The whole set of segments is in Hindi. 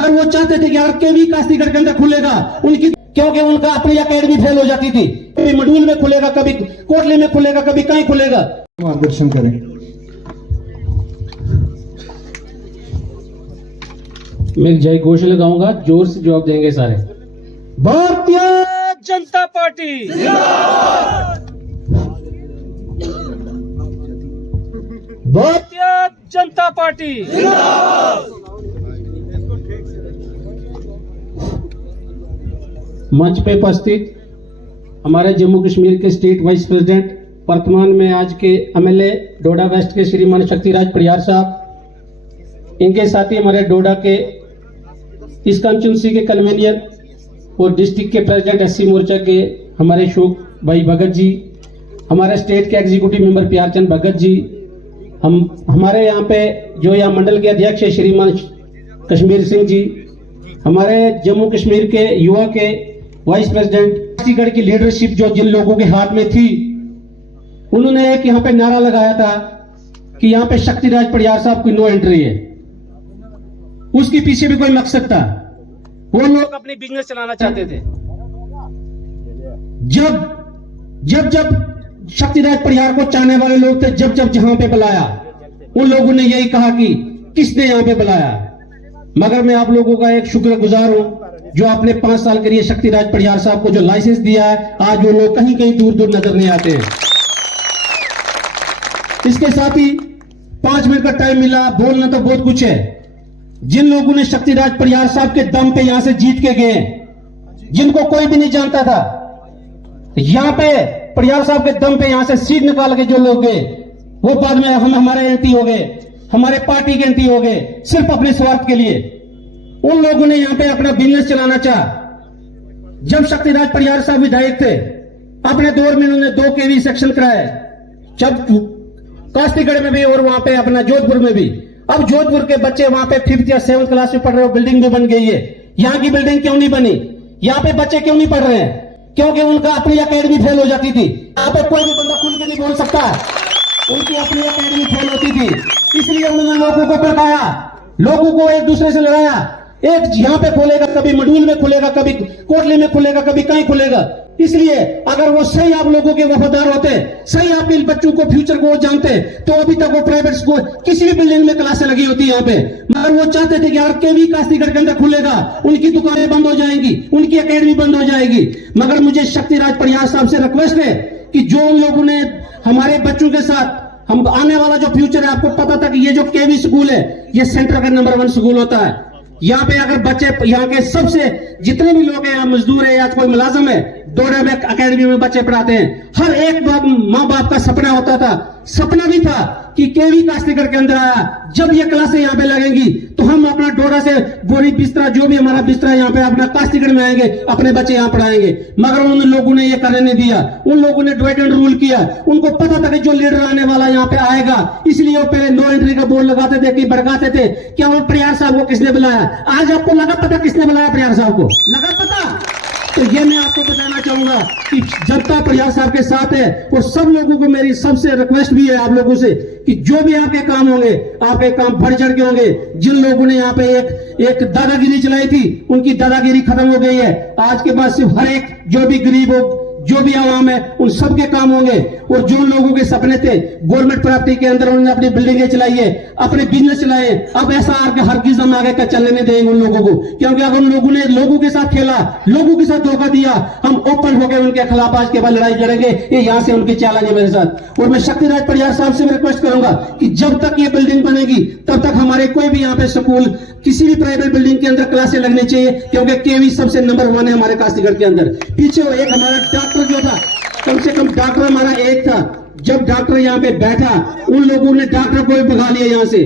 अगर वो चाहते थे कि यार केवी कास्तीगढ़ के अंदर खुलेगा उनकी, क्योंकि उनका अपनी अकेडमी फेल हो जाती थी, कभी मडूल में खुलेगा, कभी कोटली में खुलेगा, कभी कहीं खुलेगा। मार्गदर्शन करें। मैं जय घोष लगाऊंगा, जोर से जवाब देंगे सारे। भारतीय जनता पार्टी भारतीय जनता पार्टी मंच पे उपस्थित हमारे जम्मू कश्मीर के स्टेट वाइस प्रेसिडेंट, वर्तमान में आज के एमएलए डोडा वेस्ट के श्रीमान शक्तिराज परियार साहब, इनके साथ ही हमारे डोडा के इस कंस्टिट्यूंसी के कन्वीनर और डिस्ट्रिक्ट के प्रेसिडेंट एससी मोर्चा के हमारे शोक भाई भगत जी, हमारे स्टेट के एग्जीक्यूटिव मेंबर प्यारचंद भगत जी, हमारे यहाँ पे जो यहाँ मंडल के अध्यक्ष है श्रीमान कश्मीर सिंह जी, हमारे जम्मू कश्मीर के युवा के वाइस प्रेसिडेंट, छत्तीसगढ़ की लीडरशिप जो जिन लोगों के हाथ में थी, उन्होंने एक यहाँ पे नारा लगाया था कि यहाँ पे शक्तिराज परियार साहब की नो एंट्री है। उसके पीछे भी कोई मकसद था, वो लोग अपनी बिजनेस चलाना चाहते थे। जब शक्तिराज परियार को चाहने वाले लोग थे, जब जहां पे बुलाया उन लोगों ने यही कहा कि किसने यहां पे बुलाया। मगर मैं आप लोगों का एक शुक्रगुजार हूं जो आपने 5 साल के लिए शक्तिराज परियार साहब को जो लाइसेंस दिया है, आज वो लोग कहीं कहीं दूर दूर नजर नहीं आते हैं। इसके साथ ही 5 मिनट का टाइम मिला, बोलना तो बहुत कुछ है। जिन लोगों ने शक्तिराज परियार साहब के दम पे यहां से जीत के गए, जिनको कोई भी नहीं जानता था, यहां पे परियार साहब के दम पे यहां से सीट निकाल के जो लोग गए, वो बाद में हम हमारे एंटी हो गए, हमारे पार्टी के एंटी हो गए, सिर्फ अपने स्वार्थ के लिए। उन लोगों ने यहां पे अपना बिजनेस चलाना चाहा। जब शक्तिराज परियार साहब विधायक थे, अपने दौर में उन्होंने 2 केवी सेक्शन कराए, जब कास्तीगढ़ में भी और वहां पे अपना जोधपुर में भी। अब जोधपुर के बच्चे वहां पे 5th या 7th क्लास में पढ़ रहे हो, बिल्डिंग भी बन गई है। यहाँ की बिल्डिंग क्यों नहीं बनी? यहाँ पे बच्चे क्यों नहीं पढ़ रहे हैं? क्योंकि उनका अपनी अकेडमी फेल हो जाती थी। यहाँ पे कोई भी बंदा खुल के नहीं बोल सकता, उनकी अपनी अकेडमी फेल होती थी। इसलिए उन्होंने लोगों को भड़काया, लोगों को एक दूसरे से लड़ाया। एक यहाँ पे खुलेगा, कभी मडूल में खुलेगा, कभी कोटली में खुलेगा, कभी कहीं खुलेगा। इसलिए अगर वो सही आप लोगों के वफादार होते, सही आपके बच्चों को फ्यूचर को जानते, तो अभी तक वो प्राइवेट स्कूल किसी भी बिल्डिंग में क्लासें लगी होती यहाँ पे। मगर वो चाहते थे कि यार केवी कास्तीगढ़ के अंदर खुलेगा, उनकी दुकानें बंद हो जाएंगी, उनकी अकेडमी बंद हो जाएगी। मगर मुझे शक्तिराज परियार साहब से रिक्वेस्ट है कि जो उन लोगों ने हमारे बच्चों के साथ, हम आने वाला जो फ्यूचर है, आपको पता था कि ये जो केवी स्कूल है, ये सेंटर का नंबर 1 स्कूल होता है। यहाँ पे अगर बच्चे, यहाँ के सबसे जितने भी लोग हैं, यहाँ मजदूर है या कोई मुलाजिम है, डोडा में अकेडमी में बच्चे पढ़ाते हैं। हर एक माँ बाप का सपना होता था, सपना भी था कि केवी कास्तीगढ़ के अंदर आया, जब ये क्लासें यहाँ पे लगेंगी तो हम अपना डोडा से बोरी बिस्तरा, जो भी हमारा बिस्तरा यहाँ पे अपना कास्तीगढ़ में आएंगे, अपने बच्चे यहाँ पढ़ाएंगे। मगर उन लोगों ने ये करने नहीं दिया, उन लोगों ने डिवाइड एंड रूल किया। उनको पता था कि जो लीडर आने वाला यहाँ पे आएगा, इसलिए वो पहले नो एंट्री का बोर्ड लगाते थे, कि भड़काते थे। क्या वो परियार साहब को किसने बुलाया? आज आपको लगा पता किसने बुलाया परियार साहब को? लगा पता? तो ये मैं आपको बताना चाहूंगा कि जनता परियार साहब के साथ है। और सब लोगों को मेरी सबसे रिक्वेस्ट भी है आप लोगों से कि जो भी आपके काम होंगे, आपके काम बढ़ चढ़ के होंगे। जिन लोगों ने यहाँ पे एक दादागिरी चलाई थी, उनकी दादागिरी खत्म हो गई है। आज के बाद सिर्फ हर एक जो भी गरीब हो, जो भी आवाम है, उन सबके काम होंगे। और जो लोगों के सपने थे गवर्नमेंट प्रॉपर्टी के अंदर, उन्होंने अपनी बिल्डिंगें चलाई है, अपने बिजनेस चलाए, अब ऐसा हरगिज हम आगे का चलने नहीं देंगे उन लोगों को। क्योंकि अगर उन लोगों ने लोगों के साथ खेला, लोगों के साथ धोखा दिया, हम ओपन होकर उनके खिलाफ आज के बाद लड़ाई लड़ेंगे। ये यहाँ से उनकी चैलेंज है मेरे साथ। और मैं शक्तिराज परियार साहब से रिक्वेस्ट करूंगा कि जब तक ये बिल्डिंग बनेगी, तब तक हमारे कोई भी यहाँ पे स्कूल, किसी भी प्राइवेट बिल्डिंग के अंदर क्लासें लगनी चाहिए। क्योंकि केवी सबसे नंबर 1 है हमारे कास्तीगढ़ के अंदर। पीछे एक हमारा डॉक्टर जो था, कम से कम डॉक्टर हमारा एक था। जब डॉक्टर यहाँ पे बैठा, उन लोगों ने डॉक्टर को भी भगा लिया यहाँ से।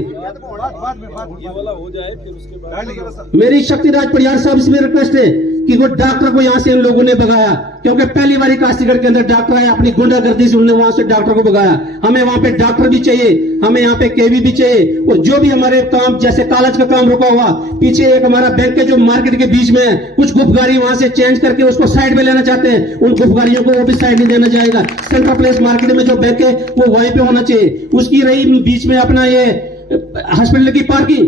मेरी शक्तिराज परियार साहब से रिक्वेस्ट है कि वो डॉक्टर को यहाँ से इन लोगों ने भगाया। क्योंकि पहली बारी कास्तीगढ़ के अंदर डॉक्टर आए, अपनी गुंडागर्दी से उन्होंने वहां से डॉक्टर को भगाया। हमें वहां पे डॉक्टर भी चाहिए, हमें यहाँ पे केवी भी चाहिए। और जो भी हमारे काम, जैसे कॉलेज का काम रुका हुआ, पीछे एक हमारा बैंक है जो मार्केट के बीच में है, कुछ गुफगारी वहां से चेंज करके उसको साइड में लेना चाहते हैं। उन गुफगारियों को वो भी साइड नहीं देना चाहेगा। सेंट्रल प्लेस मार्केट में जो बैंक है वो वहीं पे होना चाहिए। उसकी रही बीच में अपना ये हॉस्पिटल की पार्किंग,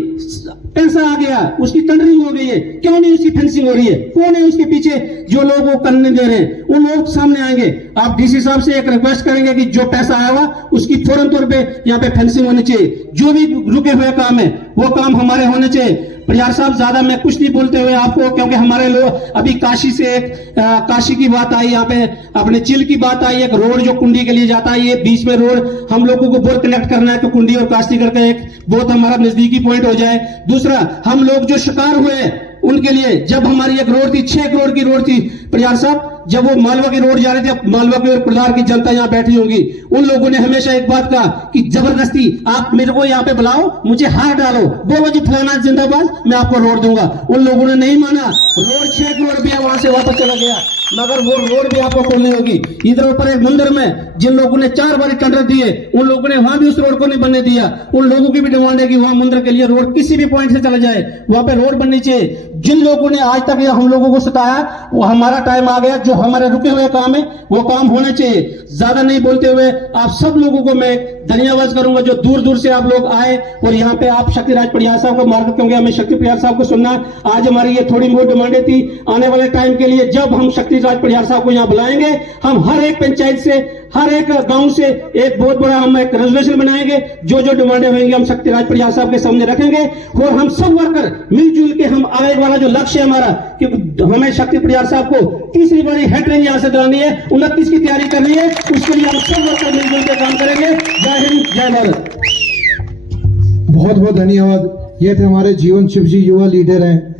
पैसा आ गया, उसकी टेंडरिंग हो गई है, क्यों नहीं उसकी फेंसिंग हो रही है? कौन है उसके पीछे जो लोग वो करने दे रहे हैं? उन लोग सामने आएंगे। आप डीसी साहब से एक रिक्वेस्ट करेंगे कि जो पैसा आया हुआ उसकी फौरन तौर पे यहाँ पे फेंसिंग होनी चाहिए। जो भी रुके हुए काम है वो काम हमारे होने चाहिए। परिहार साहब, ज्यादा मैं कुछ नहीं बोलते हुए आपको, क्योंकि हमारे लोग अभी काशी से काशी की बात आई, यहाँ पे अपने चिल की बात आई, एक रोड जो कुंडी के लिए जाता है, ये बीच में रोड हम लोगों को बहुत कनेक्ट करना है, तो कुंडी और काशी करके एक बहुत हमारा नजदीकी पॉइंट हो जाए। दूसरा, हम लोग जो शिकार हुए उनके लिए, जब हमारी एक रोड थी 6 करोड़ की रोड थी परिहार साहब, जब वो मालवा की रोड जा रही थी, मालवा की और कुल्हार की जनता यहाँ बैठी होगी, उन लोगों ने हमेशा एक बात कहा कि जबरदस्ती आप मेरे को यहाँ पे बुलाओ, मुझे हार डालो, बोलो जी फलाना जिंदाबाद, मैं आपको रोड दूंगा। उन लोगों ने नहीं माना, रोड 6 करोड़ रुपया वहां से वापस चला गया, मगर वो रोड भी आपको खोलनी होगी। इधर ऊपर एक मंदिर में जिन लोगों ने 4 बार टेंडर दिए, उन लोगों ने वहां भी उस रोड को नहीं बनने दिया। उन लोगों की भी डिमांड है कि वहां मंदिर के लिए रोड किसी भी पॉइंट से चला जाए, वहां पे रोड बननी चाहिए। जिन लोगों ने आज तक हम लोगों को सताया, वो हमारा टाइम आ गया, जो हमारे रुके हुए काम है वो काम होने चाहिए। ज्यादा नहीं बोलते हुए आप सब लोगों को मैं धन्यवाद करूंगा, जो दूर दूर से आप लोग आए और यहाँ पे आप शक्तिराज परिहार साहब को मार्ग, क्योंकि हमें शक्ति परिहार साहब को सुनना, आज हमारी ये थोड़ी बहुत डिमांडें थी। आने वाले टाइम के लिए जब हम शक्तिराज परिहार साहब को यहाँ बुलाएंगे, हम हर एक पंचायत से, हर एक गांव से एक बहुत बड़ा हम एक रेजोल्यूशन बनाएंगे, जो जो डिमांडें होंगी हम शक्तिराज परिहार साहब के सामने रखेंगे, और हम सब वर्कर मिलजुल के हम आगे वाला जो लक्ष्य है हमारा, कि हमें शक्ति परिहार साहब को तीसरी बारी हेड रेंज यहां से दिलानी है, 29 की तैयारी करनी है, उसके लिए हम सब वर्कर मिलजुल के काम करेंगे। जय हिंद, जय भारत। बहुत बहुत धन्यवाद। ये थे हमारे जीवन शिव जी, युवा लीडर हैं।